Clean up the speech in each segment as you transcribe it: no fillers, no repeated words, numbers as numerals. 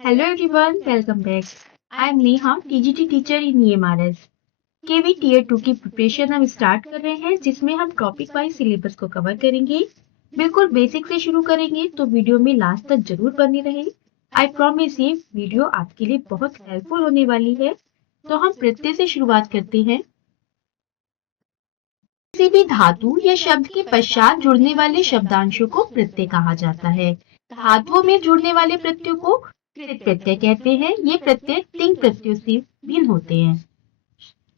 Hello everyone, welcome back. I am Neha, TGT teacher in EMRS. KV tier 2 की preparation हम start कर रहे हैं जिसमें हम टॉपिक वाइज सिलेबस को कवर करेंगे। बिल्कुल बेसिक से शुरू करेंगे तो वीडियो में लास्ट तक जरूर बने रहे। आई प्रॉमिस ये वीडियो आपके लिए बहुत हेल्पफुल होने वाली है। तो हम प्रत्यय से शुरुआत करते हैं। किसी भी धातु या शब्द के पश्चात जुड़ने वाले शब्दांशों को प्रत्यय कहा जाता है। धातुओं में जुड़ने वाले प्रत्ययों को कृत प्रत्यय कहते हैं। ये प्रत्यय तिंग प्रत्ययों से भिन्न होते हैं।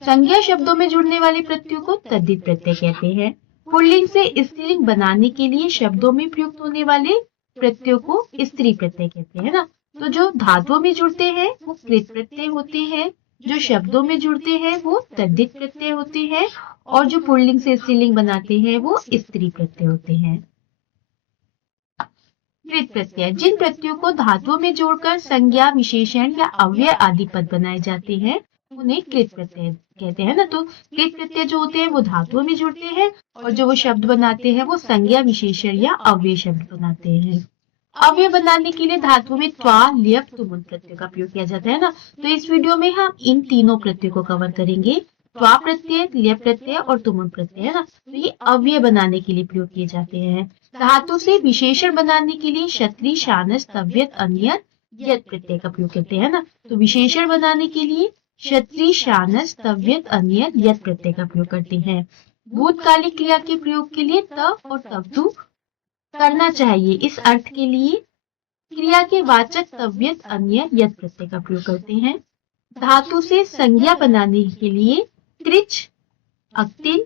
संज्ञा शब्दों में जुड़ने वाले प्रत्ययों को तद्धित प्रत्यय कहते हैं। पुल्लिंग से स्त्रीलिंग बनाने के लिए शब्दों में प्रयुक्त होने वाले प्रत्ययों को स्त्री प्रत्यय कहते हैं ना। तो जो धातुओं में जुड़ते हैं वो कृत प्रत्यय होते हैं, जो शब्दों में जुड़ते हैं वो तद्धित प्रत्यय होते हैं, और जो पुल्लिंग से स्त्रीलिंग बनाते हैं वो स्त्री प्रत्यय होते हैं। कृत प्रत्यय जिन प्रत्ययों को धातुओं में जोड़कर संज्ञा, विशेषण या अव्यय आदि पद बनाए जाते हैं उन्हें कृत प्रत्यय कहते हैं ना। तो कृत प्रत्यय जो होते हैं वो धातुओं में जुड़ते हैं, और जो वो शब्द बनाते हैं वो संज्ञा, विशेषण या अव्यय शब्द बनाते हैं। अव्यय बनाने के लिए धातुओं में त्वा, ल्यप, तुमुल प्रत्यय का प्रयोग किया जाता है ना। तो इस वीडियो में हम इन तीनों प्रत्ययों को कवर करेंगे। त्वा प्रत्यय, ल्यप प्रत्यय और तुमुल प्रत्यय है ना। तो ये अव्यय बनाने के लिए प्रयोग किए जाते हैं। धातु से विशेषण बनाने के लिए क्षत्रि, शानस, तव्यत, अन्यत, यत प्रत्यय का प्रयोग करते हैं ना। तो विशेषण बनाने के लिए क्षत्रि, शानस, तव्यत, अन्यत, यत प्रत्यय का प्रयोग करते हैं। भूतकालिक क्रिया के प्रयोग के लिए तव और तवतु करना चाहिए इस अर्थ के लिए क्रिया के वाचक तव्यत, अन्य, यत प्रत्यय का प्रयोग करते हैं। धातु से संज्ञा बनाने के लिए कृच, अक्तिन,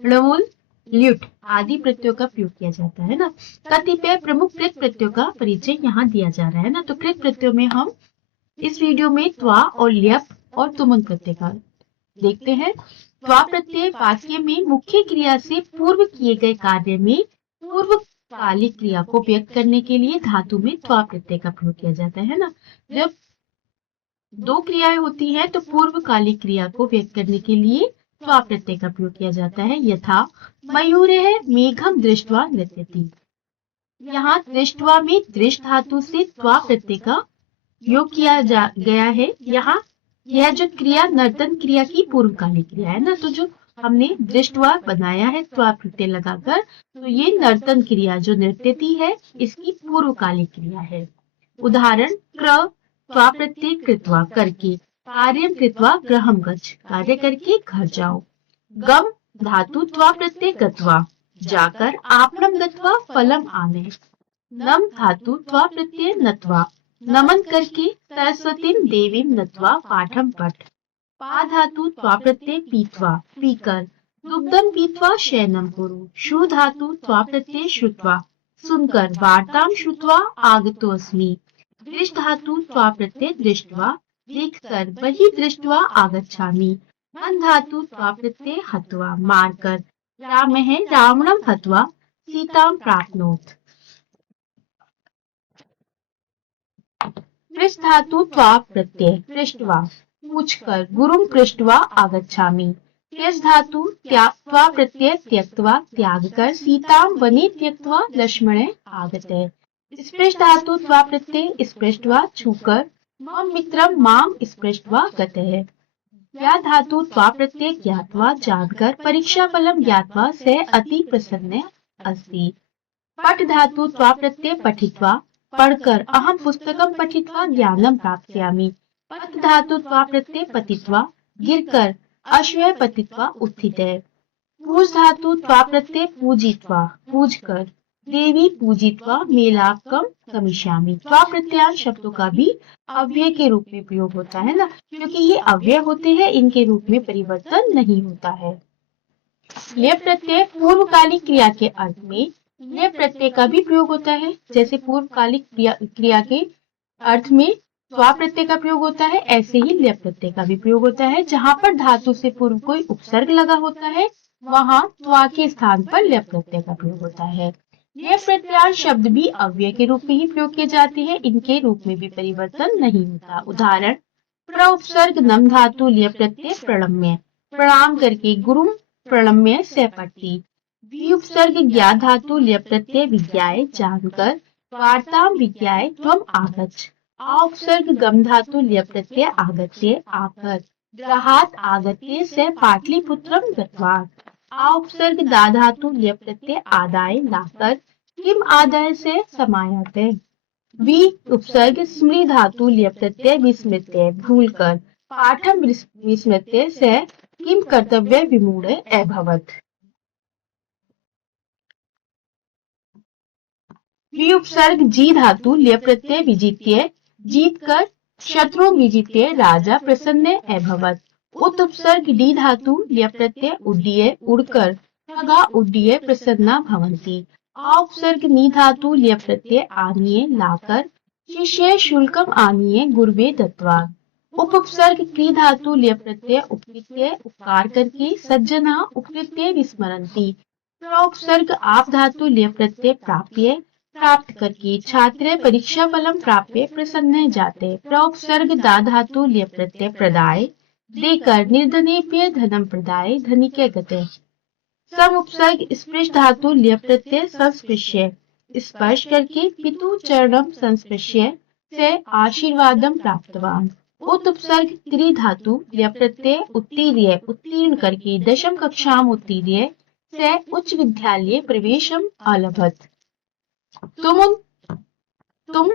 णमुल, ल्युट आदि प्रत्ययों का प्रयोग किया जाता है ना। कतिपय प्रमुख कृत प्रत्ययों का परिचय यहाँ दिया जा रहा है ना। तो कृत प्रत्ययों में हम इस वीडियो में त्वा और ल्यप और तुमुल प्रत्यय का देखते हैं। त्वा प्रत्यय वाक्य में मुख्य क्रिया से पूर्व किए गए कार्य में पूर्वकालिक क्रिया को व्यक्त करने के लिए धातु में त्वा प्रत्यय का प्रयोग किया जाता है ना। जब दो क्रियाएं होती हैं तो पूर्वकालिक क्रिया को व्यक्त करने के लिए त्वा प्रत्यय का प्रयोग किया जाता है। यथा मयूरः मेघम दृष्ट्वा नृत्यति। यहाँ दृष्ट्वा में दृष्ट धातु से त्वा प्रत्यय का योग किया गया है। यहाँ यह जो क्रिया नर्तन क्रिया की पूर्वकालिक क्रिया है ना। तो जो हमने दृष्टवा बनाया है त्वा प्रत्यय लगाकर, तो ये नर्तन क्रिया जो नृत्यति है इसकी पूर्वकालिक क्रिया है। उदाहरण क्र त्वा प्रत्यय कृत्वा करके, कार्यम कृत्वा गृहम गच्छ कार्य करके घर जाओ। गम धातु त्वा प्रत्यय गत्वा जाकर, आपणम गत्वा फलम आने। नम धातु त्वा प्रत्यय नत्वा नमन करके, सरस्वतीम देवीम नत्वा पाठम पठ। पा धातु त्वा प्रत्यय पीत्वा पीकर, दुग्धम पीत्वा शयनम कुरु। शु धातु त्वा प्रत्यय श्रुत्वा सुनकर, वार्ताम श्रुत्वा आगतो अस्मि। दृष्ट धातु त्वा प्रत्यय दृष्ट्वा देखकर, वही दृष्ट्वा आगच्छामि। मन धातु त्वा प्रत्यय हत्वा मारकर, रामः रावणम हत्वा सीताम प्राप्नोत्। पृष्ठ धातु त्वा प्रत्यय पृष्ठवा पूछकर, गुरुम पृष्ठवा आगच्छामि। त्यज धातु त्वा प्रत्यय त्यक्त्वा त्याग कर, सीताम वने त्यक्त्वा लक्ष्मणे आगते। स्पृष्ट धातु त्वा प्रत्यय स्पृष्टवा छूकर, मम मित्रम माम स्पृष्टवा गतः। या धातु त्वा प्रत्यय ज्ञात्वा जानकर, परीक्षा फलम ज्ञात्वा स अति प्रसन्न अस्ति। पठ धातु त्वा प्रत्यय पठित्वा पढ़कर, अहम पुस्तकम पठित्वा ज्ञानम प्राप्स्यामि। पत धातु त्वा प्रत्यय पतित्वा गिरकर, अश्वः पतित्वा उत्थितः। पूज धातु त्वा प्रत्यय पूजित्वा पूजकर, देवी पूजित्वा मेलाकम गमिष्यामि। त्वा प्रत्यान शब्दों का भी अव्यय के रूप में प्रयोग होता है ना, क्योंकि ये अव्यय होते हैं, इनके रूप में परिवर्तन नहीं होता है। ये प्रत्यय पूर्वकालिक क्रिया के अर्थ में ये प्रत्यय का भी प्रयोग होता है। जैसे पूर्वकालिक क्रिया के अर्थ में त्वा प्रत्यय का प्रयोग होता है, ऐसे ही ल्यप प्रत्यय का भी प्रयोग होता है। जहाँ पर धातु से पूर्व कोई उपसर्ग लगा होता है वहाँ त्वा के स्थान पर ल्यप प्रत्यय का प्रयोग होता है। ये प्रत्यान शब्द भी अव्यय के रूप में ही प्रयोग किए जाते हैं, इनके रूप में भी परिवर्तन नहीं होता। उदाहरण प्रउपसर्ग नम धातु ल्यप प्रत्यय प्रणम्य प्रणाम करके, गुरु प्रणम्य से पठती। विउपसर्ग ज्ञा धातु ल्यप प्रत्यय विज्ञाय जानकर, वार्ताम विज्ञाय त्वम आगच्छ आ उपसर्ग गम धातु ल्य प्रत्यय आगत्य आकर, ग्रहात् आगत्य से पाटलिपुत्रम गत्वा। आ उपसर्ग दा धातु ल्य प्रत्यय आदाय लाकर, किम आदाय से समायाते। वि उपसर्ग स्मृ धातु ल्य प्रत्यय विस्मृत्य भूलकर, पाठम विस्मृत्य से किम कर्तव्य विमूढ़ अभवत्। वि उपसर्ग जी धातु ल्य प्रत्यय विजित्य जीत कर, शत्रु विजित्य राजा प्रसन्न अभवत्। उत उपसर्ग डी धातु ल्य प्रत्यय उड्डीय उड़कर, खगा उड्डीय प्रसन्ना भवन्ति। आ उपसर्ग नी धातु ल्य प्रत्यय आनीय लाकर, शिष्य शुल्कम आनीय गुरुवे दत्वा। उप उपसर्ग क्री धातु ल्य प्रत्यय उपकृत्य उपकार करके, सज्जना उपकृत्य विस्मरन्ति। प्र उपसर्ग आप धातु ल्य प्रत्यय प्राप्य प्राप्त करके, छात्र परीक्षा फलम प्राप्य प्रसन्न जाते। प्र उपसर्ग दा धातु ल्य प्रत्यय प्रदाय देकर, निर्धनेभ्य धनम प्रदाय धनिके गते। सम उपसर्ग स्पृश धातु ल्य प्रत्यय संस्पृश्य स्पर्श करके, पितु चरणम संस्पृश्य से आशीर्वादम प्राप्तवान। उत उपसर्ग त्रि धातु ल्य प्रत्यय उत्तीर्य उत्तीर्ण करके, दशम कक्षाम उत्तीर्य से उच्च विद्यालय प्रवेशम अलभत। तुम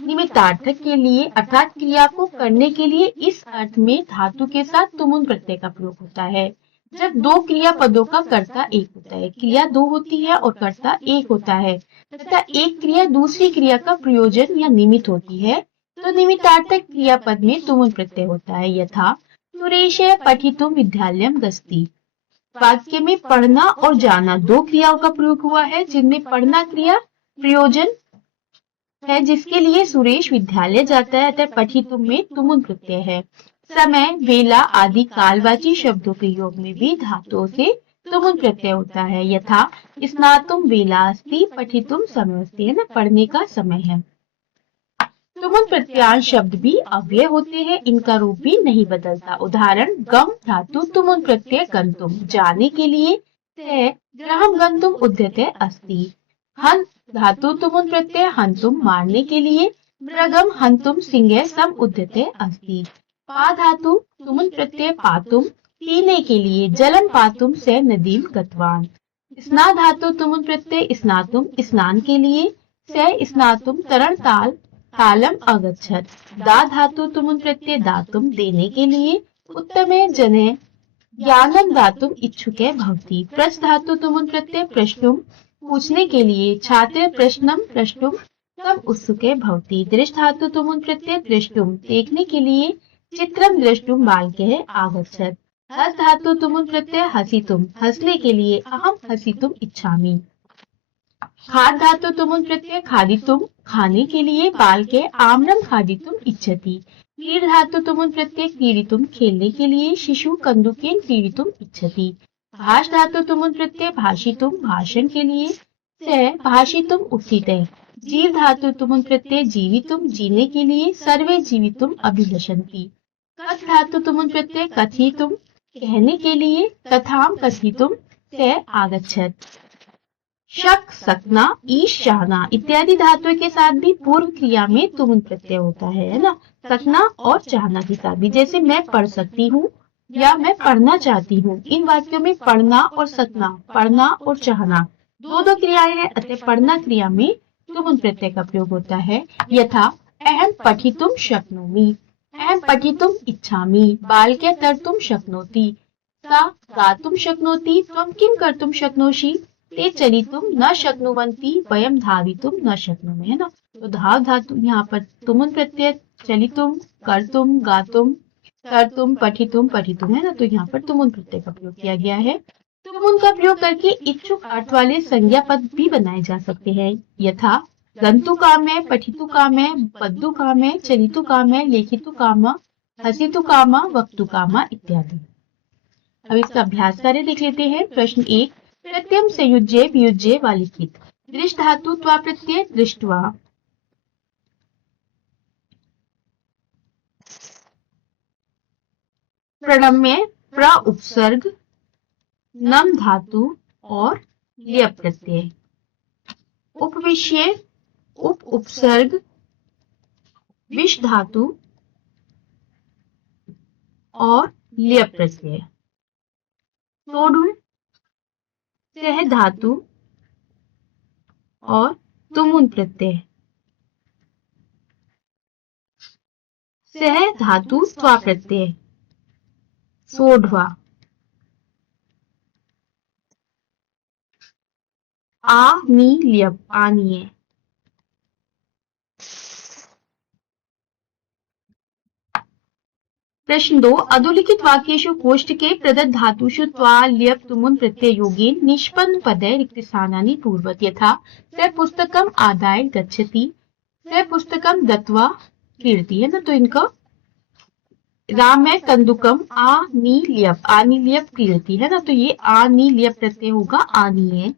निमित्तार्थक के लिए अर्थात क्रिया को करने के लिए इस अर्थ में धातु के साथ तुमुन प्रत्यय का प्रयोग होता है। जब दो क्रिया पदों का कर्ता एक होता है, क्रिया दो होती है और कर्ता एक होता है, तथा एक क्रिया दूसरी क्रिया का प्रयोजन या निमित्त होती है, तो निमित्तार्थक क्रियापद में तुमुन प्रत्यय होता है। यथा सुरेश पठितुम विद्यालयम गस्ति। वाक्य में पढ़ना और जाना दो क्रियाओं का प्रयोग हुआ है, जिनमें पढ़ना क्रिया प्रयोजन है जिसके लिए सुरेश विद्यालय जाता है, अतः पठितुम में तुमुन प्रत्यय है। समय, वेला आदि कालवाची शब्दों के योग में भी धातुओं से तुमुन प्रत्यय होता है। यथा स्नातुम वेला अस्ति पठितुम समय अस्ति, है ना, पढ़ने का समय है। तुमुन प्रत्यांश शब्द भी अव्यय होते हैं, इनका रूप भी नहीं बदलता। उदाहरण गम धातु तुमुन प्रत्यय गंतुम जाने के लिए, ग्रहम गंतुम उद्यते अस्ति। हन धातु तुमुन प्रत्यय हंतुम मारने के लिए, मृगम हंतुम सिंह सम उद्यते अस्ति। पा धातु तुमुन प्रत्यय पातुम पीने के लिए, जलम पातुम से नदीम गतवान। स्ना धातु तुमुन प्रत्यय स्नातुम स्नान के लिए, से स्नातुम तरण ताल तालम अगच्छत। दा धातु तुमुन प्रत्यय दातुम देने के लिए, उत्तमे जने ज्ञानम दातुम इच्छुके भवति। प्रश्न धातु तुमुन प्रत्यय प्रश्नुम पूछने के लिए, छात्र प्रश्नम प्रश्नुम तम उत्सुके भवति। दृष्ट धातु तुमुन प्रत्यय दृष्टुम देखने के लिए, चित्रम दृष्टुम बालके आगच्छत। हस धातु तुमुन प्रत्यय हसितुम हंसने के लिए, अहम हसितुम इच्छामि। खाद धातु तुमुन प्रत्यय खादितुम खाने के लिए, बाल के आम्रम खादितुम इच्छति। क्रीड धातु तुमुन प्रत्यय क्रीडितुम खेलने के लिए, शिशु कंदुकेन क्रीडितुम इच्छति। भाष धातु तुमुन प्रत्यय भाषितुम भाषण के लिए, से भाषितुम उत्थिते। जीव धातु तुमुन प्रत्यय जीवितुम जीने के लिए, सर्वे जीवितुम अभिलषन्ति। कथ धातु तुमुन प्रत्यय कथितुम कहने के लिए, कथाम कथितुम से आगच्छत। शक सकना ईश चाहना इत्यादि धातुओं के साथ भी पूर्व क्रिया में तुमुन प्रत्यय होता है ना, सकना और चाहना के साथ भी। जैसे मैं पढ़ सकती हूँ या मैं पढ़ना चाहती हूँ, इन वाक्यों में पढ़ना और सकना, पढ़ना और चाहना दो क्रियाएं हैं, अतः पढ़ना क्रिया में तुमुन प्रत्यय का प्रयोग होता है। यथा अहम पठितुम शक्नोमि, अहम पठितुम इच्छामि। बालके तर्तुम शक्नोति, सा गातुम शक्नोति, त्वं किम कर्तुम शक्नोषि, ते चलितुम न शक्नुवन्ति, वयम धावितुम न शक्नुमः, है ना। तो धाव धातु यहाँ पर तुमुन प्रत्यय चलितुम कर्तुम गातुम कर्तुम पठितुम पठितुम, है ना, तो यहाँ पर तुमुन प्रत्यय का प्रयोग किया गया है। तुमुन का प्रयोग करके इच्छुक अर्थ वाले संज्ञा पद भी बनाए जा सकते हैं। यथा गंतु काम है, पठितु काम है, पद्दु काम है, चलितु काम है, लेखितु काम, हसितु काम, वक्तु काम इत्यादि। अब इसका अभ्यास कार्य देख लेते हैं। प्रश्न 1, प्रत्ययम संयुज्य वियुज्य वा लिखित। दृष्ट धातु त्वा प्रत्यय दृष्ट्वा। प्रणम्य प्र उपसर्ग नम धातु और ल्य प्रत्यय। उपविश्य उप उपसर्ग विष धातु और ल्यप प्रत्यय। सोढुल सह धातु और तुमुन प्रत्यय। सह धातु स्वा प्रत्यय। सोढवा। ल्यप आनीय। प्रश्न 2 अधोलिखित वाक्येषु कोष्टके प्रदत्त धातुषु त्वा ल्यप तुमुन प्रत्यय योगेन निष्पन्न पदे रिक्तस्थानानि पूर्वत। यथा स पुस्तकम आदाय गच्छति, स पुस्तकम दत्वा क्रीडति, है ना। तो इनका राम है कंदुकम आनील्यप क्रीडति, है ना। तो ये आनील्यप प्रत्यय होगा आनीय।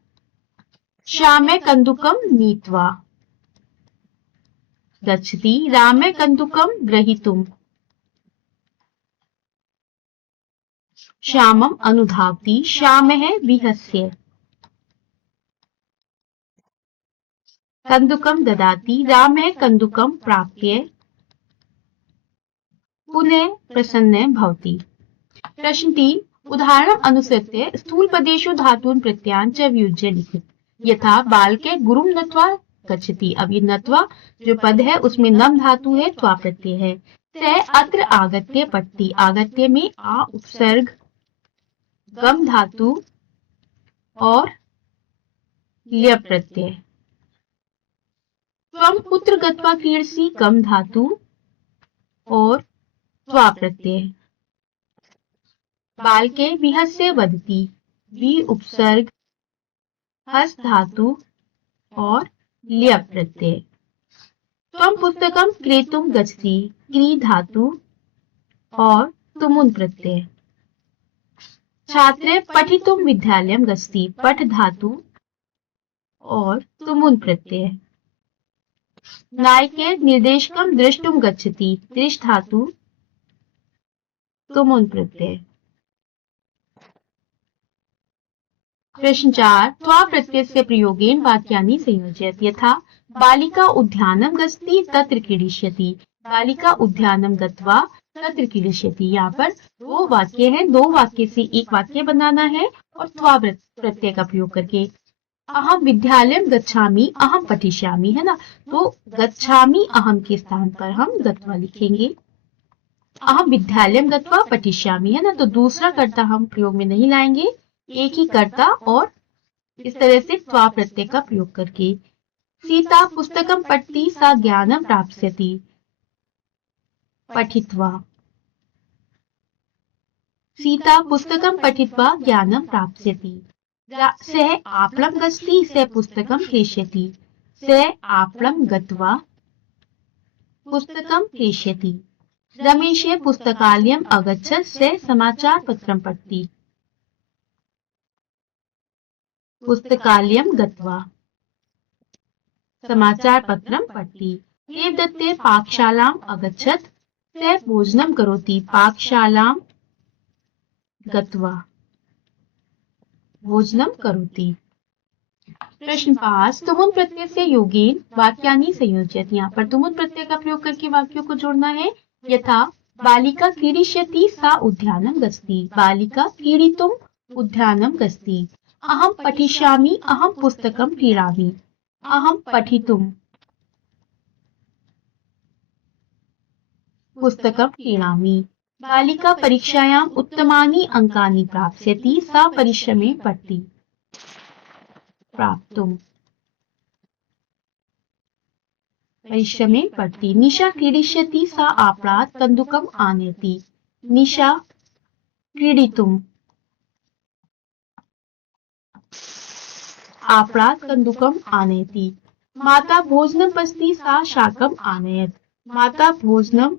श्याम है कंदुकम नीत्वा गच्छति, राम है कंदुकम ग्रहीतुम। श्यामम अनुधावति, श्याम है विहस्य। कंदुकम ददाति, राम है कंदुकम प्राप्य पुनः प्रसन्न भवति। प्रश्न 3 उदाहरण अनुसृत्य स्थूल पदेषु धातून प्रत्यान च वियुज्य लिखित। यथा बालके गुरुम नत्वा गच्छति। अब ये नत्वा जो पद है उसमें नम धातु है, त्वा प्रत्यय है। स अत्र आगत्य पट्टी। आगत्य में आ उपसर्ग, गम धातु और ल्यप प्रत्यय। त्वम पुत्र गत्वा क्रीडसि, गम धातु और त्वा प्रत्यय। बालके विहस्य वदति, वि उपसर्ग, हस धातु और ल्यप प्रत्यय। त्वम पुस्तकम क्रेतुम गच्छति, क्री धातु और तुमुन प्रत्यय। छात्रे पठितुम विद्यालयम गच्छति, पठ धातु और तुमुन प्रत्यय। नायके निर्देशकम दृष्टुम गच्छति, दृष्ट धातु तुमुन प्रत्यय। प्रश्न 4 त्वा प्रत्ययस्य प्रयोगेन वाक्यानि संयोजयत। यथा बालिका उद्यानम गच्छति तत्र क्रीडिष्यति, बालिका उद्यानम गत्वा तत्र क्रीडिष्यति। यहाँ पर दो वाक्य है, दो वाक्य से एक वाक्य बनाना है और त्वा प्रत्यय का प्रयोग करके। अहम विद्यालयम गच्छामि, अहम पठिष्यामि, है ना। तो गच्छामि अहम के स्थान पर हम गत्वा लिखेंगे। अहम विद्यालयम गत्वा पठिष्यामि, है ना। तो दूसरा कर्ता हम प्रयोग में नहीं लाएंगे, एक ही कर्ता और इस तरह से त्वा प्रत्यय का प्रयोग करके। सीता पुस्तकम पठति सा ज्ञानम प्राप्स्यति, पठित्वा। सीता पुस्तकम पठित्वा ज्ञानम प्राप्स्यति। सः आपलं गच्छति, सः पुस्तकम क्रेष्यति, सः आपलं गत्वा पुस्तकम क्रेष्यति। रमेश पुस्तकालयम अगच्छत्, सः समाचार पत्रम पठति, पुस्तकालयम गत्वा समाचार पत्रम पठति। देवदत्ते पाकशालाम अगच्छत्, सः भोजनं करोति, पाकशालाम गत्वा भोजनं करोति। प्रश्न 5 तुमुन प्रत्यय से योगेन वाक्यानि संयोजयत। यहाँ पर तुमुन प्रत्यय का प्रयोग करके वाक्यों को जोड़ना है। यथा बालिका क्रीडिष्यति सा उद्यानं गच्छति, बालिका क्रीडितुम उद्यानं गच्छति। अहम पठिष्यामि, अहम पुस्तकं क्रीडामि, अहम पठितुम पुस्तकं क्रीडामि। बालिका परीक्षायां उत्तमानि अंकानि प्राप्स्यति, सा परिश्रमेण पठति, प्राप्तुम परिश्रमेण पठति। निशा क्रीडिष्यति सा आपणात् कन्दुकम् आनयति, निशा क्रीडितुम आपणात् कन्दुकम् आनयति। माता भोजनं पचति सा शाकम् आनयत्, माता भोजनं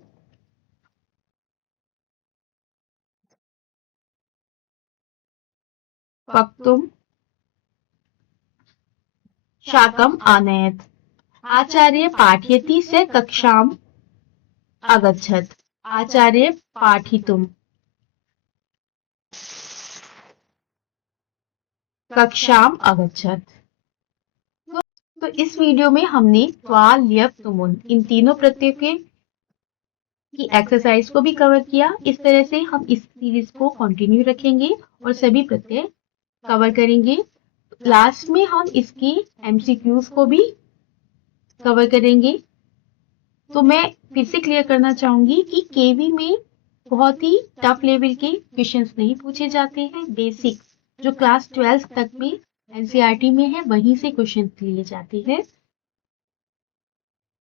पक्तुं शाकम् आनयत्। आचार्य पाठयति, स कक्षाम् अगच्छत्, आचार्य पाठितुम् कक्षाम अगच्छत्। तो इस वीडियो में हमने त्वा ल्यप तुमुन इन तीनों प्रत्ययों के की एक्सरसाइज को भी कवर किया। इस तरह से हम इस सीरीज को कंटिन्यू रखेंगे और सभी प्रत्यय कवर करेंगे। लास्ट में हम इसकी एमसीक्यूज को भी कवर करेंगे। तो मैं फिर से क्लियर करना चाहूंगी कि केवी में बहुत ही टफ लेवल के क्वेश्चंस नहीं पूछे जाते हैं। बेसिक जो क्लास 12 तक में एनसीईआरटी में है वहीं से क्वेश्चन लिए जाते हैं।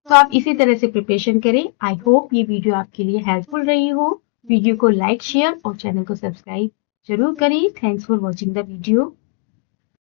तो आप इसी तरह से प्रिपरेशन करें। आई होप ये वीडियो आपके लिए हेल्पफुल रही हो। वीडियो को लाइक, शेयर और चैनल को सब्सक्राइब जरूर करें। Thanks for watching the video.